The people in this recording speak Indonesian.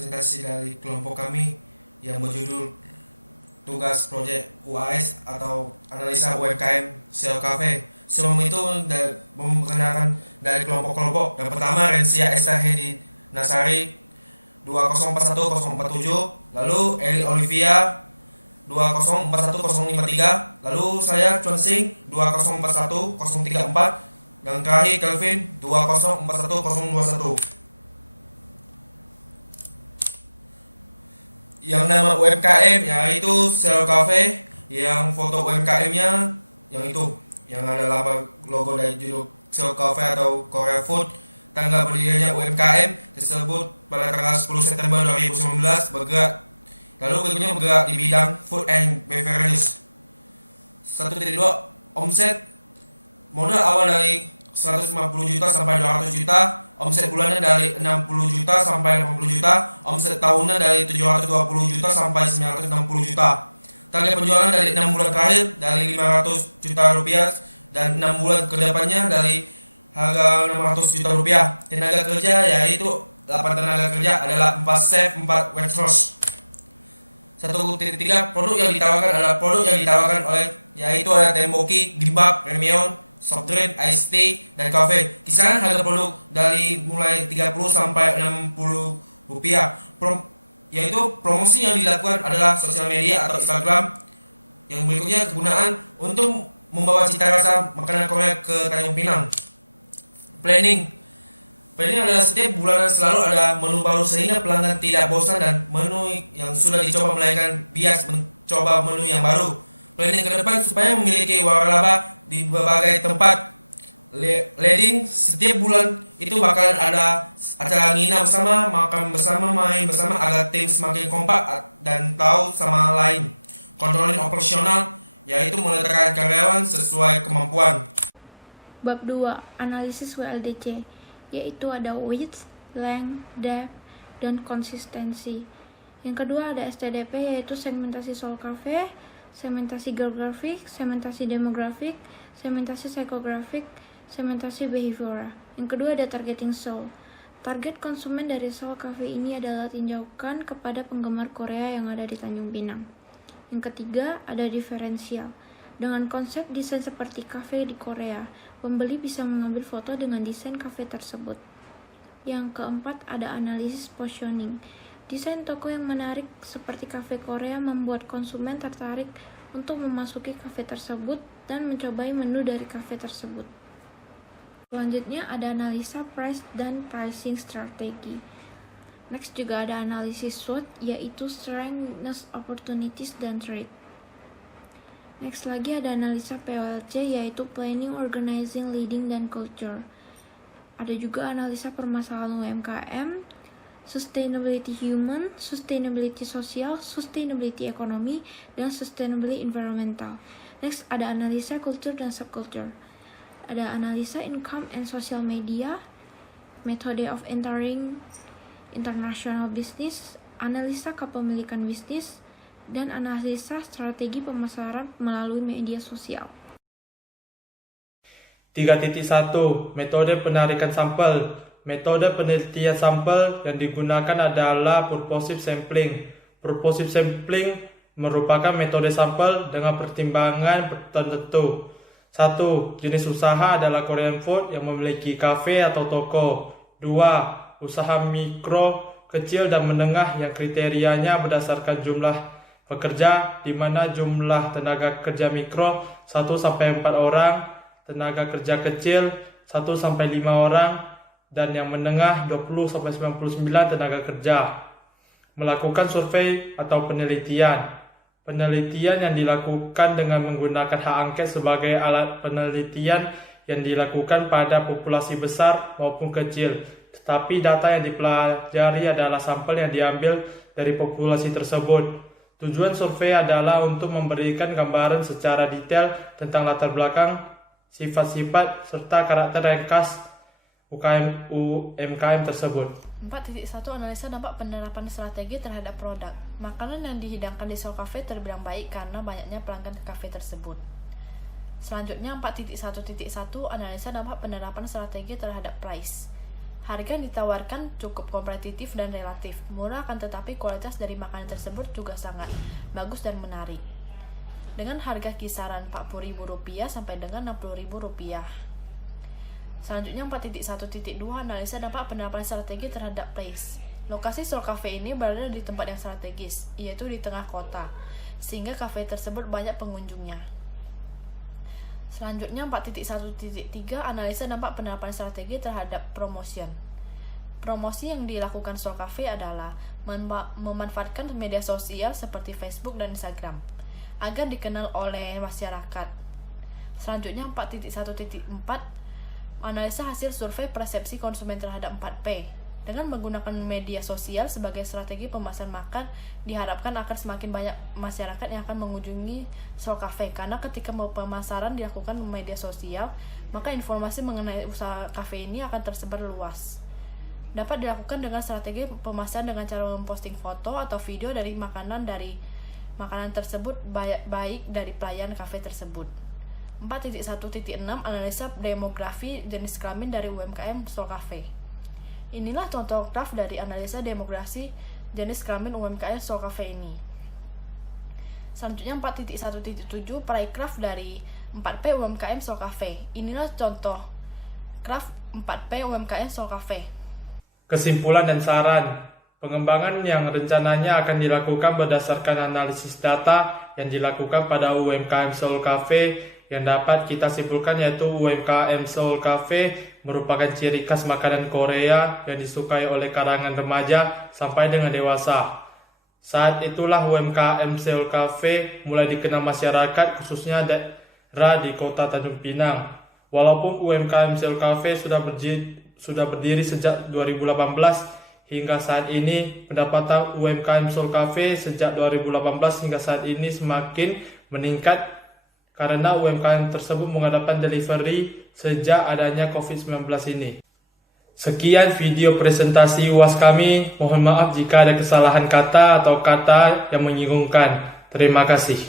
presentasi dari kelompok kami yang berjudul tugas proyek UAS atau analisa UMKM SEO Cafe. Sebelum itu memperkenalkan dari kelompok-kelompok. Yang pertama Rensia Esa Hedi Nasari 2041047, lalu Eli Olivia 2041053, lalu saya Chuan Sing 2041034, dan terakhir Kelvin 2041021. Yang nama UMKM yaitu SEO Cafe, yang foto UMKM-nya yang itu, yang ada logo dari judul SEO Cafe atau Korea Food. Tanggal berdirinya UMKM tersebut pada tanggal 10 September 2019 bergerak. Lalu berikutnya bergerak di bidang food and beverages. 1.2 omset modal awal dari 150 juta sampai 200 juta, omset bulannya dari 60 juta sampai 80 juta, omset tahunan dari 720 juta sampai 960 juta. Target penjualan dari 6 bulan terakhir dari 500 juta rupiah dan 6 bulan ke depannya dari harga 600 juta rupiah. Tenaga kerja yaitu 8 tenaga kerja adalah 4 chef, 4 waitress. 1.3 produk yang ditawarkan adalah produk yang ditawarkan oleh yaitu ada Temboki, Gimbap, Premium, soft drink, iced tea, dan kafe. Kisaran harga produk dari mulai 30 sampai 60 rupiah. Yaitu promosi yang dilakukan adalah sosial media atau Instagram. Yang berikutnya kegunaan untuk membawa cita rasa makanan Korea ke Tanjung Pinang. Planning adalah setiap bulan selalu ada menu baru sehingga pelanggan tidak bosan dan menu yang sudah dicoba melainkan bias mencoba menu yang baru. Planning ke depan supaya memiliki waralaba di berbagai tempat. Leading setiap bulan itu bakalan ada acara nginap bersama, makan bersama, main bersama agar tim semakin kompak dan tahu sama lain. Controlling operasional yaitu meletakkan karyawan sesuai kemampuan. Bab 2. Analisis WLDC, yaitu ada width, length, depth, dan konsistensi. Yang kedua ada STDP, yaitu segmentasi soul cafe, segmentasi geografik, segmentasi demografik, segmentasi psikografik, segmentasi behaviora. Yang kedua ada targeting soul. Target konsumen dari soul cafe ini adalah tinjaukan kepada penggemar Korea yang ada di Tanjung Pinang. Yang ketiga ada diferensial. Dengan konsep desain seperti kafe di Korea, pembeli bisa mengambil foto dengan desain kafe tersebut. Yang keempat ada analisis positioning. Desain toko yang menarik seperti kafe Korea membuat konsumen tertarik untuk memasuki kafe tersebut dan mencobai menu dari kafe tersebut. Selanjutnya ada analisa price dan pricing strategi. Next juga ada analisis SWOT, yaitu strengths, opportunities, dan threat. Next lagi ada analisa POLC, yaitu Planning, Organizing, Leading, dan Culture. Ada juga analisa permasalahan UMKM, Sustainability Human, Sustainability Sosial, Sustainability Ekonomi, dan Sustainability Environmental. Next ada analisa Culture dan Subculture. Ada analisa Income and Social Media, Method of Entering International Business, analisa kepemilikan bisnis, dan analisa strategi pemasaran melalui media sosial. 3.1 Metode penarikan sampel. Metode penelitian sampel yang digunakan adalah purposive sampling. Purposive sampling merupakan metode sampel dengan pertimbangan tertentu. 1. Jenis usaha adalah Korean food yang memiliki kafe atau toko. 2. Usaha mikro, kecil, dan menengah yang kriterianya berdasarkan jumlah pekerja, di mana jumlah tenaga kerja mikro 1-4 orang, tenaga kerja kecil 1-5 orang, dan yang menengah 20-99 tenaga kerja. Melakukan survei atau penelitian. Penelitian yang dilakukan dengan menggunakan hak angket sebagai alat penelitian yang dilakukan pada populasi besar maupun kecil. Tetapi data yang dipelajari adalah sampel yang diambil dari populasi tersebut. Tujuan survei adalah untuk memberikan gambaran secara detail tentang latar belakang, sifat-sifat, serta karakter yang khas UMKM tersebut. 4.1 Analisa dampak penerapan strategi terhadap produk. Makanan yang dihidangkan di Soul Cafe terbilang baik karena banyaknya pelanggan ke kafe tersebut. Selanjutnya 4.1.1 Analisa dampak penerapan strategi terhadap price. Harga yang ditawarkan cukup kompetitif dan relatif murah, akan tetapi kualitas dari makanan tersebut juga sangat bagus dan menarik. Dengan harga kisaran Rp40.000 sampai dengan Rp60.000. Selanjutnya 4.1.2 analisa dampak penerapan strategi terhadap place. Lokasi Soul Cafe ini berada di tempat yang strategis, yaitu di tengah kota, sehingga kafe tersebut banyak pengunjungnya. Selanjutnya 4.1.3 analisa dampak penerapan strategi terhadap promotion. Promosi yang dilakukan Soul Cafe adalah memanfaatkan media sosial seperti Facebook dan Instagram agar dikenal oleh masyarakat. Selanjutnya 4.1.4 analisa hasil survei persepsi konsumen terhadap 4P. Dengan menggunakan media sosial sebagai strategi pemasaran makan, diharapkan akan semakin banyak masyarakat yang akan mengunjungi Soul Cafe, karena ketika pemasaran dilakukan di media sosial, maka informasi mengenai usaha kafe ini akan tersebar luas. Dapat dilakukan dengan strategi pemasaran dengan cara memposting foto atau video dari makanan tersebut, baik dari pelayan kafe tersebut. 4.1.6 analisa demografi jenis kelamin dari UMKM Soul Cafe. Inilah contoh graf dari analisa demografi jenis kelamin UMKM Soul Cafe ini. Selanjutnya 4.1.7 pie graf dari 4P UMKM Soul Cafe. Inilah contoh graf 4P UMKM Soul Cafe. Kesimpulan dan saran. Pengembangan yang rencananya akan dilakukan berdasarkan analisis data yang dilakukan pada UMKM Soul Cafe. Yang dapat kita simpulkan yaitu UMKM Soul Cafe merupakan ciri khas makanan Korea yang disukai oleh kalangan remaja sampai dengan dewasa. Saat itulah UMKM Soul Cafe mulai dikenal masyarakat, khususnya daerah di kota Tanjung Pinang. Walaupun UMKM Soul Cafe sudah berdiri sejak 2018, hingga saat ini pendapatan UMKM Soul Cafe sejak 2018 hingga saat ini semakin meningkat karena UMKM tersebut mengadakan delivery sejak adanya COVID-19 ini. Sekian video presentasi UAS kami. Mohon maaf jika ada kesalahan kata atau kata yang menyinggungkan. Terima kasih.